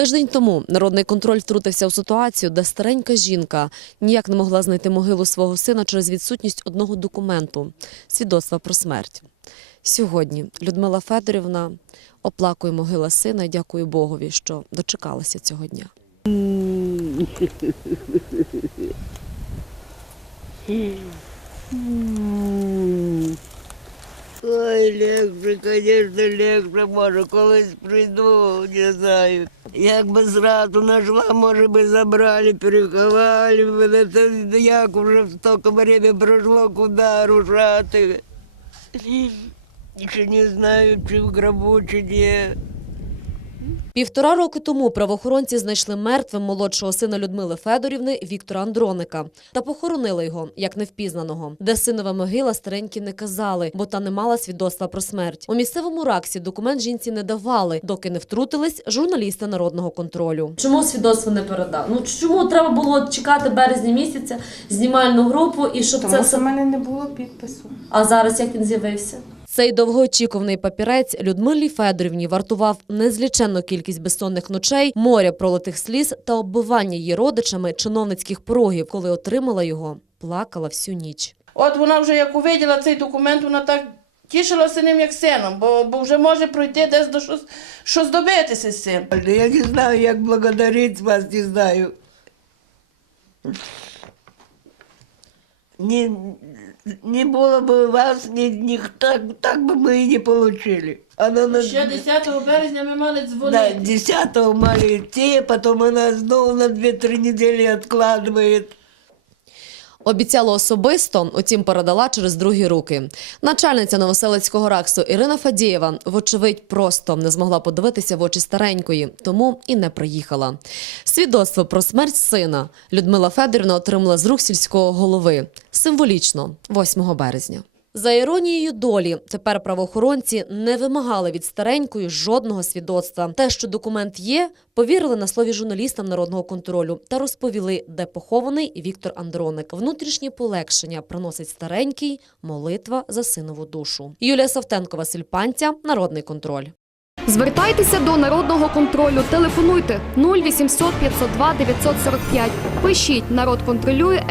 Тиждень тому народний контроль втрутився у ситуацію, де старенька жінка ніяк не могла знайти могилу свого сина через відсутність одного документу свідоцтва про смерть. Сьогодні Людмила Федорівна оплакує могила сина і дякує Богові, що дочекалася цього дня. Ой, легше, конечно, легше, може, колись прийду, не знаю. Як би зраду нашла, може би забрали, переховали мене. Це як вже стільки время пройшло, куди рушати. Ще не знаю, чи в гробу, чи ні. Півтора року тому правоохоронці знайшли мертвим молодшого сина Людмили Федорівни Віктора Андроника та похоронили його як невпізнаного. Де синова могила старенькі не казали, бо та не мала свідоцтва про смерть. У місцевому раксі документ жінці не давали, доки не втрутились журналісти народного контролю. Чому свідоцтво не передав? Ну чому треба було чекати березня місяця, знімальну групу і щоб Тому що в мене не було підпису. А зараз як він з'явився? Цей довгоочікуваний папірець Людмилі Федорівні вартував незліченну кількість безсонних ночей, моря пролитих сліз та оббивання її родичами чиновницьких порогів. Коли отримала його, плакала всю ніч. От вона вже як увиділа цей документ, вона так тішилася ним як сином, бо, бо вже може пройти десь до щось, щось добитися з цим. Я не знаю, як благодарить вас, не знаю. Не, не было бы вас, ни, ни, так, так бы мы и не получили. Она на, Ще 10 березня ми мали да, дзвонити. 10 мали идти, потом она снова на 2-3 недели откладывает. Обіцяла особисто, утім передала через другі руки. Начальниця Новоселицького раксу Ірина Фадієва, вочевидь, просто не змогла подивитися в очі старенької, тому і не приїхала. Свідоцтво про смерть сина Людмила Федорівна отримала з рук сільського голови. Символічно, 8 березня. За іронією долі, тепер правоохоронці не вимагали від старенької жодного свідоцтва. Те, що документ є, повірили на слові журналістам народного контролю та розповіли, де похований Віктор Андроник. Внутрішнє полегшення приносить старенький молитва за синову душу. Юлія Савтенко, Василь Пантя, Народний контроль. Звертайтеся до народного контролю. Телефонуйте 0800 502 945. Пишіть народ контролює.